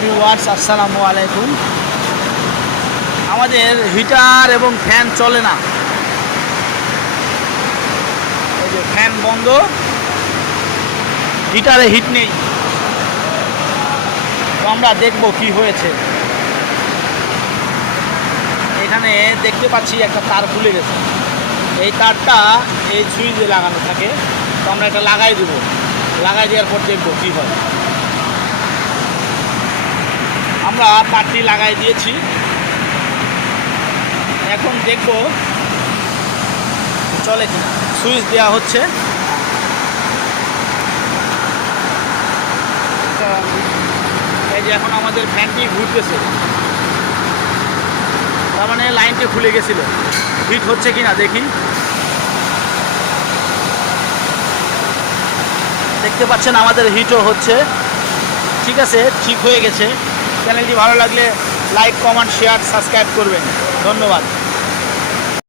Viewers, আসসালামু আলাইকুম। আমাদের হিটার এবং ফ্যান চলে না, এই যে ফ্যান বন্ধ, হিটারে হিট নেই। তো আমরা দেখব কি হয়েছে। এখানে দেখতে পাচ্ছি একটা তার খুলে গেছে। এই তারটা এই সুইচে লাগানো থাকে, তো আমরা এটা লাগাই দেব। লাগাই দেওয়ার পর দেখবো কী হয়। আমরা তারটি লাগাই দিয়েছি, এখন দেখব চলে কিনা। সুইচ দেওয়া হচ্ছে, এই যে এখন আমাদের ফ্যানটি ঘুরতেছে, তার মানে লাইনটি খুলে গেছিল। হিট হচ্ছে কিনা দেখি। দেখতে পাচ্ছেন আমাদের হিটও হচ্ছে। ঠিক আছে, ঠিক হয়ে গেছে। চ্যানেলটি ভালো লাগলে লাইক, কমেন্ট, শেয়ার, সাবস্ক্রাইব করবেন। ধন্যবাদ।